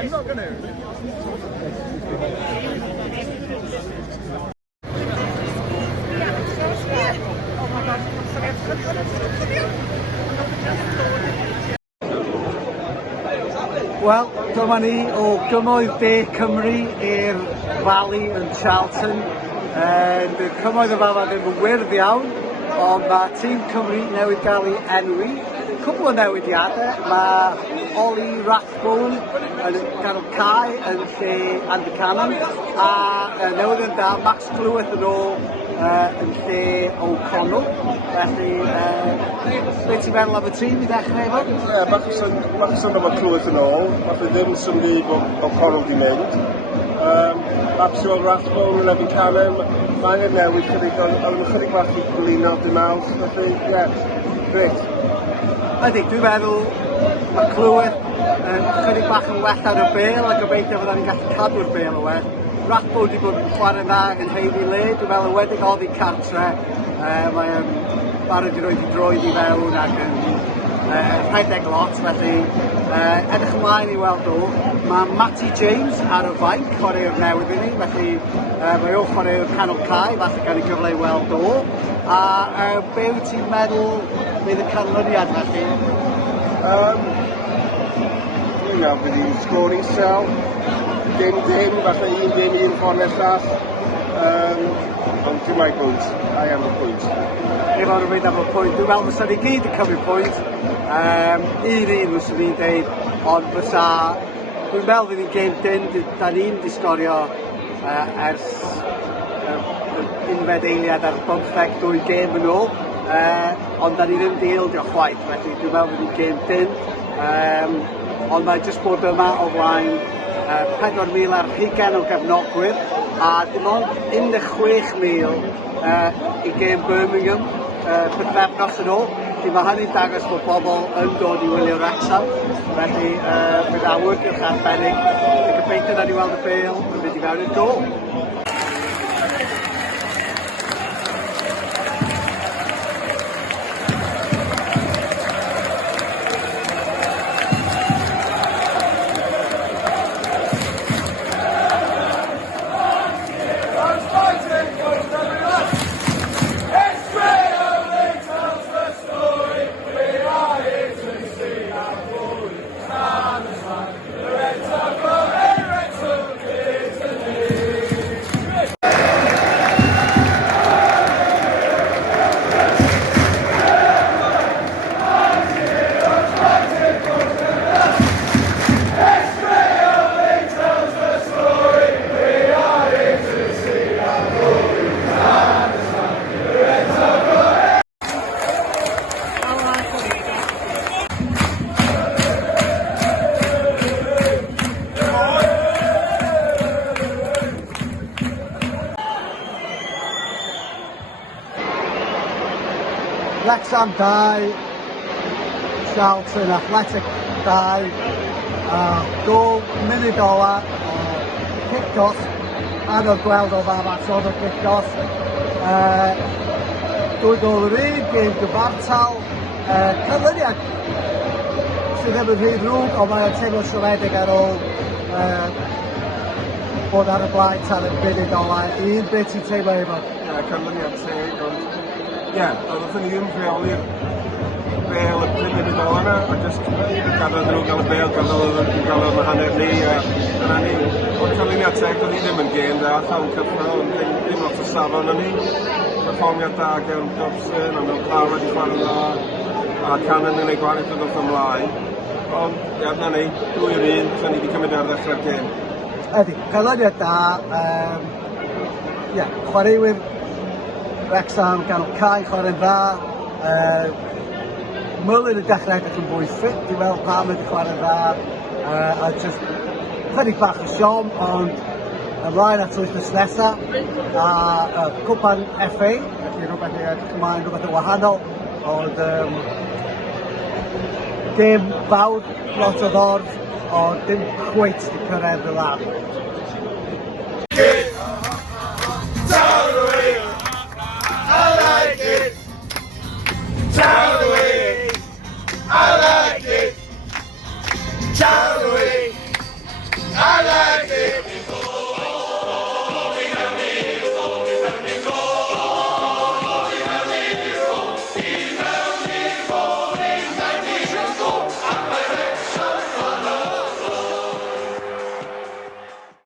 I'm not going to. Wel, dyma ni o gymoedd De Cymru i'r Valley yn Charlton. Bydd cymoedd y fama ddim yn wyrdd iawn, ond mae tîm Cymru newydd gael ei enwi. Cwbl o newidiadau, mae Oli Rathbone yn ganol cae yn lle Andy Cannon, a newydd yn da, Max Clyweth yn ôl yn lle O'Connell. Felly, beth ti'n meddwl am y tîm i ddechrau efo? Ie, bach o sôn am Clyweth yn ôl, falle ddim symud bod O'Connell di mynd. Absol Rathbone yn Andy Cannon, mae angen newid chydig, ond chydig bach i blino dim awd, felly, ie, gret. Ydy, dwi'n meddwl mae Clyweth yn chydig bach yn well ar y bêl a gobeithio fydda ni'n gallu cadw'r bêl o well. Rathbone wedi bod yn chwarae dda yn heiddi le, dwi'n meddwl wedi oddi cartre. Mae'n barod i roed i droed i fewn ac yn rhedeg lot, felly edrych ymlaen i weld o. Mae Matty James ar y fainc, chwaraewr newydd i ni, felly mae o'n chwaraewr canol cae, falle gan i gyfle i weld o. A be wyt ti'n meddwl bydd y canlyniad felly? Dwi'n meddwl bydd i'n scoring cell, dim, falle un ffordd nes llall. Ond dim mai pwynt, I am y pwynt. Efo nhw'n mynd am y pwynt, dwi'n meddwl fysa ni gyd yn cymryd pwynt. Un fysa ni'n deud, ond fysa... Dwi'n meddwl fydd i'n game dyn, da ni'n disgorio ers unfed eiliad ar 15 gêm yn ôl, ond da ni ddim di ildio chwaith, felly dwi'n meddwl fydd i'n game dyn. Ond mae jyst bod yma o flaen 4,000 ar 20 o gefnogwyr, a dim ond 16,000 i gêm Birmingham pythefnos yn ôl. Felly mae hynny'n dangos bod bobl yn dod i wylio Wrecsam, felly bydd awyrgylch arbennig. Gobeithio na ni weld y bêl yn mynd i fewn i'r gol. Wrecsam 2, Charlton Athletic 2, gol munud ola, kick-off, anodd gweld o ddafas oedd y kick-off. 2 gol yr un, gêm gyfartal, canlyniad sydd ddim yn rhy ddrwg, ond mae'n teimlo siomedig ar ôl bod ar y blaen tan y munud ola. Un beth i'n teimlo efo? Canlyniad teg, ond oedd wrthyn ni ddim rheoli'r bêl y 5 munud ola yna, a jyst gadael nhw gael y bêl, gadael nhw hanner ni, a yna ni. Ond canlyniad teg, doedd hi ddim yn gêm dda, llawn cyffredin, ond ddim lot o safon yna ni. Perfformiad da gewn Dobson, a mewn Clara wedi chwarae dda, a Cannon yn ei gwaith oedd wrth ymlaen. Ond, yna ni, 2-1, so ni wedi cymryd ar ddechrau'r gêm. Ydy, canlyniad da, chwaraewyr Wrecsam ganol cae chwarae'n dda. Mullin yn dechrau edrych yn fwy ffit, dwi'n meddwl pam wedi chwarae'n dda, a jyst chydig bach o siom, ond ymlaen at wythnos nesaf, a cwpan FA, felly rhywbeth i edrych ymlaen, rhywbeth yn wahanol. Ond gêm fawr, lot o ddorf, ond dim cweit di cyrraedd y lan.